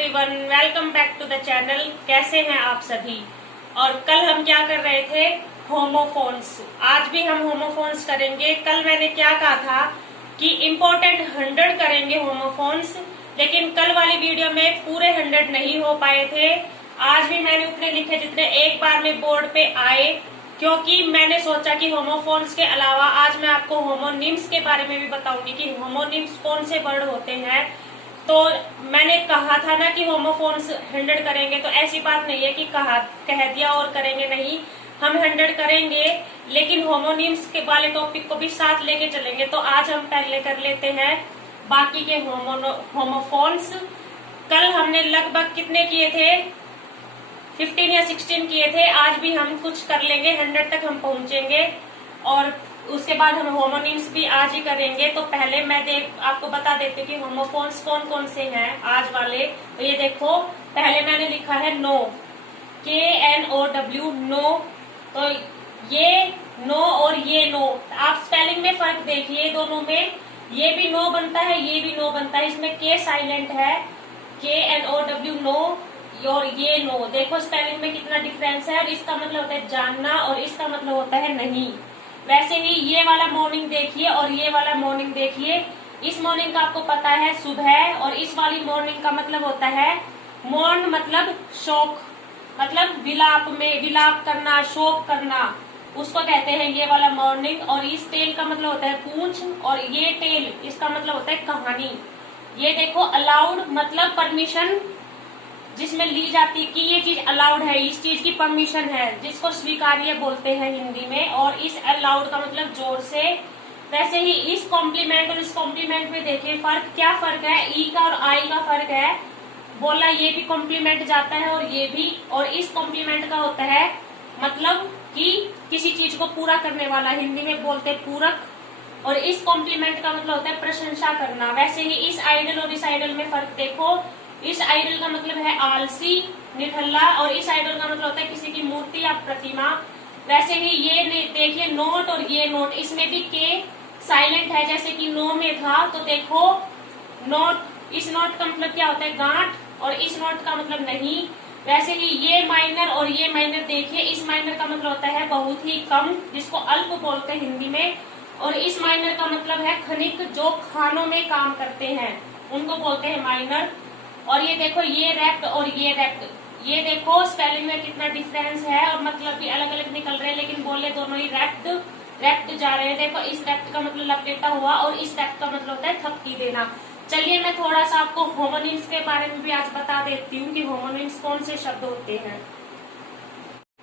Everyone, welcome back to the channel. कैसे हैं आप सभी। और कल हम क्या कर रहे थे, होमोफोन्स। आज भी हम होमोफोन्स करेंगे। कल मैंने क्या कहा था कि इम्पोर्टेंट 100 करेंगे होमोफोन्स, लेकिन कल वाली वीडियो में पूरे 100 नहीं हो पाए थे। आज भी मैंने उतने लिखे जितने एक बार में बोर्ड पे आए, क्योंकि मैंने सोचा कि होमोफोन्स के अलावा आज मैं आपको होमोनिम्स के बारे में भी बताऊंगी कि होमोनिम्स कौन से वर्ड होते हैं। तो मैंने कहा था ना कि होमोफोन्स 100 करेंगे, तो ऐसी बात नहीं है कि कह दिया और करेंगे नहीं। हम 100 करेंगे, लेकिन होमोनिम्स के वाले टॉपिक को भी साथ लेके चलेंगे। तो आज हम पहले कर लेते हैं बाकी के होमोफोन्स। कल हमने लगभग कितने किए थे, 15 या 16 किए थे। आज भी हम कुछ कर लेंगे, 100 तक हम पहुंचेंगे और उसके बाद हम होमोनिम्स भी आज ही करेंगे। तो पहले मैं आपको बता देती हूँ कि होमोफोन्स कौन कौन से हैं आज वाले। तो ये देखो, पहले मैंने लिखा है नो, KNOW, नो। तो ये नो और ये नो, आप स्पेलिंग में फर्क देखिए दोनों में। ये भी नो बनता है, ये भी नो बनता है। इसमें के साइलेंट है, KNOW, नो। और ये नो, देखो स्पेलिंग में कितना डिफरेंस है। और इसका मतलब होता है जानना और इसका मतलब होता है नहीं। वैसे ही ये वाला मॉर्निंग देखिए और ये वाला मॉर्निंग देखिए। इस मॉर्निंग का आपको पता है सुबह, और इस वाली मॉर्निंग का मतलब होता है मौन, मतलब शोक, मतलब विलाप में विलाप करना, शोक करना, उसको कहते हैं ये वाला मॉर्निंग। और इस टेल का मतलब होता है पूंछ, और ये टेल इसका मतलब होता है कहानी। ये देखो अलाउड, मतलब परमिशन जिसमें ली जाती है कि ये चीज अलाउड है, इस चीज की परमिशन है, जिसको स्वीकार्य बोलते हैं हिंदी में। और इस अलाउड का मतलब जोर से। वैसे ही इस कॉम्प्लीमेंट और इस कॉम्प्लीमेंट में देखिए फर्क, क्या फर्क है, ई का और आई का फर्क है। बोला ये भी कॉम्प्लीमेंट जाता है और ये भी। और इस कॉम्प्लीमेंट का होता है मतलब कि किसी चीज को पूरा करने वाला, हिंदी में बोलते पूरक। और इस कॉम्प्लीमेंट का मतलब होता है प्रशंसा करना। वैसे ही इस आइडल और इस आइडल में फर्क देखो। इस आइडल का मतलब है आलसी, निठल्ला, और इस आइडल का मतलब होता है किसी की मूर्ति या प्रतिमा। वैसे ही ये देखिए नोट और ये नोट, इसमें भी के साइलेंट है जैसे कि नो में था। तो देखो नोट, इस नोट का मतलब क्या होता है गांठ, और इस नोट का मतलब नहीं। वैसे ही ये माइनर और ये माइनर देखिए, इस माइनर का मतलब होता है बहुत ही कम, जिसको अल्प बोलते हैं हिंदी में। और इस माइनर का मतलब है खनिक, जो खानों में काम करते हैं उनको बोलते हैं माइनर। और ये देखो ये रैप्ट और ये रैप्ट, ये देखो स्पेलिंग में कितना डिफरेंस है और मतलब भी अलग अलग निकल रहे हैं, लेकिन बोले दोनों ही रैप्ट रैप्ट जा रहे हैं। देखो इस रैप्ट का मतलब लपेटा हुआ और इस रैप्ट का मतलब होता है थपकी देना। चलिए मैं थोड़ा सा आपको होमोनिम्स के बारे में भी आज बता देती हूँ कि होमोनिम्स कौन से शब्द होते हैं।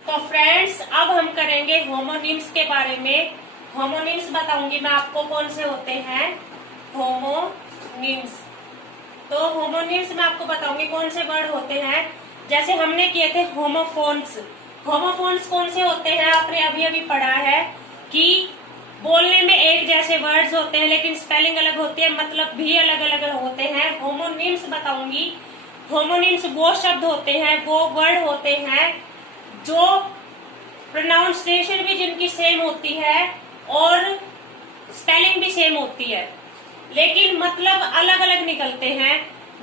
तो फ्रेंड्स, अब हम करेंगे होमोनिम्स के बारे में। होमोनिम्स बताऊंगी मैं आपको कौन से होते हैं होमोनिम्स। तो होमोनिम्स में आपको बताऊंगी कौन से वर्ड होते हैं। जैसे हमने किए थे होमोफोन्स। होमोफोन्स कौन से होते हैं, आपने अभी अभी पढ़ा है कि बोलने में एक जैसे वर्ड्स होते हैं, लेकिन स्पेलिंग अलग होती है, मतलब भी अलग अलग होते हैं। होमोनिम्स बताऊंगी। होमोनिम्स वो शब्द होते हैं, वो वर्ड होते हैं जो प्रोनाउंसिएशन भी जिनकी सेम होती है और स्पेलिंग भी सेम होती है, लेकिन मतलब अलग अलग निकलते हैं।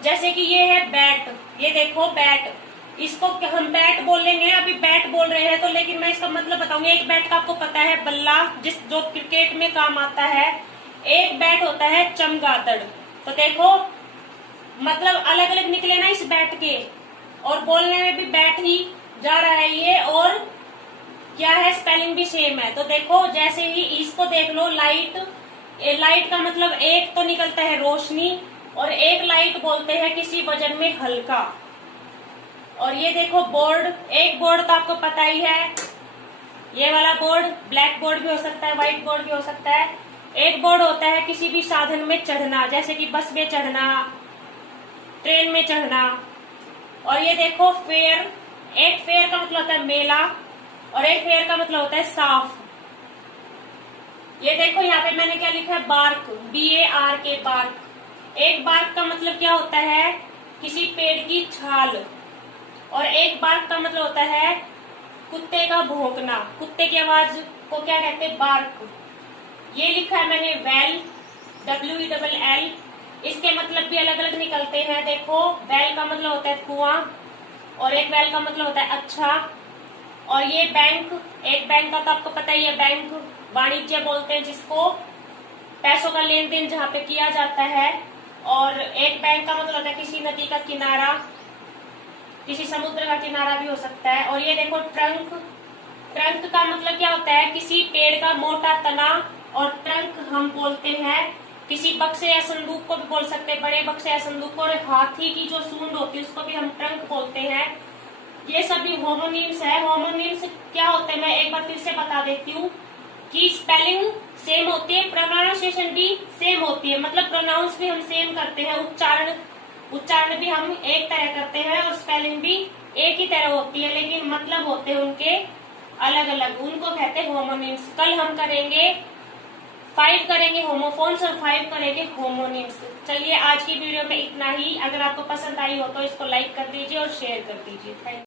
जैसे कि ये है बैट, ये देखो बैट, इसको हम बैट बोलेंगे, अभी बैट बोल रहे हैं तो, लेकिन मैं इसका मतलब बताऊंगी। एक बैट का आपको पता है बल्ला, जो क्रिकेट में काम आता है। एक बैट होता है चमगादड़। तो देखो मतलब अलग अलग निकले ना इस बैट के, और बोलने में भी बैट ही जा रहा है ये, और क्या है स्पेलिंग भी सेम है। तो देखो जैसे ही इसको देख लो, लाइट, लाइट का मतलब एक तो निकलता है रोशनी, और एक लाइट बोलते हैं किसी वजन में हल्का। और ये देखो बोर्ड, एक बोर्ड तो आपको पता ही है, ये वाला बोर्ड ब्लैक बोर्ड भी हो सकता है, व्हाइट बोर्ड भी हो सकता है। एक बोर्ड होता है किसी भी साधन में चढ़ना, जैसे कि बस में चढ़ना, ट्रेन में चढ़ना। और ये देखो फेयर, एक फेयर का मतलब होता है मेला, और एक फेयर का मतलब होता है साफ। ये देखो यहाँ पे मैंने क्या लिखा है, बार्क, BARK, बार्क। एक बार्क का मतलब क्या होता है, किसी पेड़ की छाल। और एक बार्क का मतलब होता है कुत्ते का भौंकना, कुत्ते की आवाज को क्या कहते हैं, बार्क। ये लिखा है मैंने वेल, WELL। इसके मतलब भी अलग अलग निकलते हैं। देखो, वेल का मतलब होता है कुआं, और एक वेल का मतलब होता है अच्छा। और ये बैंक, एक बैंक का तो आपको पता ही है, बैंक वाणिज्य बोलते हैं जिसको, पैसों का लेन देन जहाँ पे किया जाता है। और एक बैंक का मतलब होता है किसी नदी का किनारा, किसी समुद्र का किनारा भी हो सकता है। और ये देखो ट्रंक, ट्रंक का मतलब क्या होता है, किसी पेड़ का मोटा तना। और ट्रंक हम बोलते हैं किसी बक्से या संदूक को भी बोल सकते हैं, बड़े बक्से या संदूक को। और हाथी की जो सूंड होती है उसको भी हम ट्रंक बोलते हैं। ये सभी होमोनिम्स है। होमोनिम्स क्या होते हैं मैं एक बार फिर से बता देती हूँ कि स्पेलिंग सेम होती है, प्रोनाउंसिएशन भी सेम होती है, मतलब प्रोनाउंस भी हम सेम करते हैं, उच्चारण भी हम एक तरह करते हैं, और स्पेलिंग भी एक ही तरह होती है, लेकिन मतलब होते हैं उनके अलग अलग, उनको कहते हैं होमोनिम्स। कल हम करेंगे 5 करेंगे होमोफोन्स और 5 करेंगे होमोनिम्स। चलिए आज की वीडियो में इतना ही। अगर आपको पसंद आई हो तो इसको लाइक कर दीजिए और शेयर कर दीजिए। Thank you.